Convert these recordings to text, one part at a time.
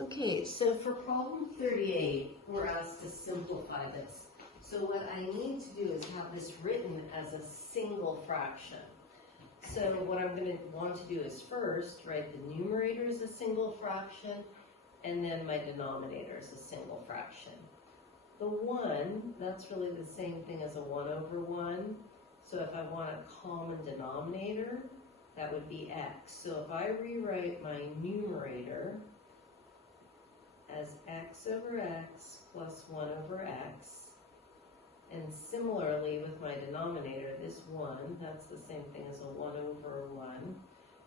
Okay, so for problem 38, we're asked to simplify this. So what I need to do is have this written as a single fraction. So what I'm going to want to do is first write the numerator as a single fraction, and then my denominator as a single fraction. The 1, that's really the same thing as a 1 over 1. So if I want a common denominator, that would be x. So if I rewrite my numerator as x over x plus 1 over x, and similarly with my denominator, this 1, that's the same thing as a 1 over 1.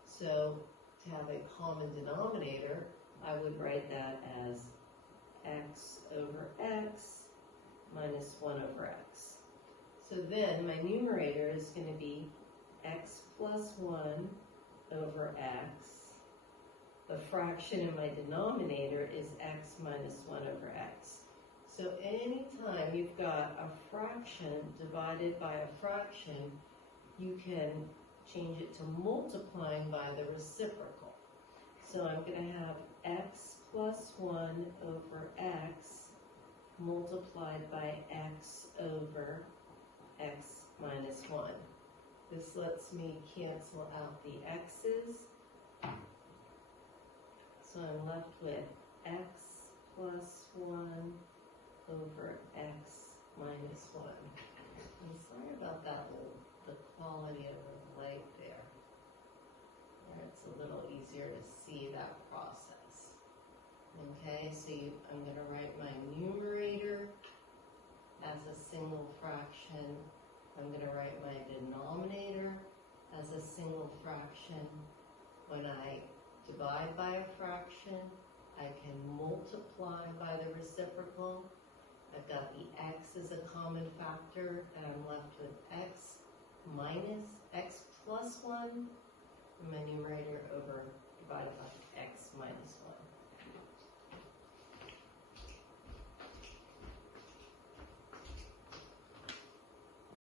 So to have a common denominator, I would write that as x over x minus 1 over x. So then my numerator is going to be x plus 1 over x. The fraction in my denominator is x minus 1 over x. So anytime you've got a fraction divided by a fraction, you can change it to multiplying by the reciprocal. So I'm going to have x plus 1 over x multiplied by x over x minus 1. This lets me cancel out the x's. So I'm left with x plus 1 over x minus 1. I'm sorry about that, the quality of the light there. It's a little easier to see that process. Okay, so I'm going to write my numerator as a single fraction. I'm going to write my denominator as a single fraction. When I divide by a fraction, I can multiply by the reciprocal. I've got the x as a common factor, and I'm left with x minus x plus 1, and my numerator over divided by x minus 1.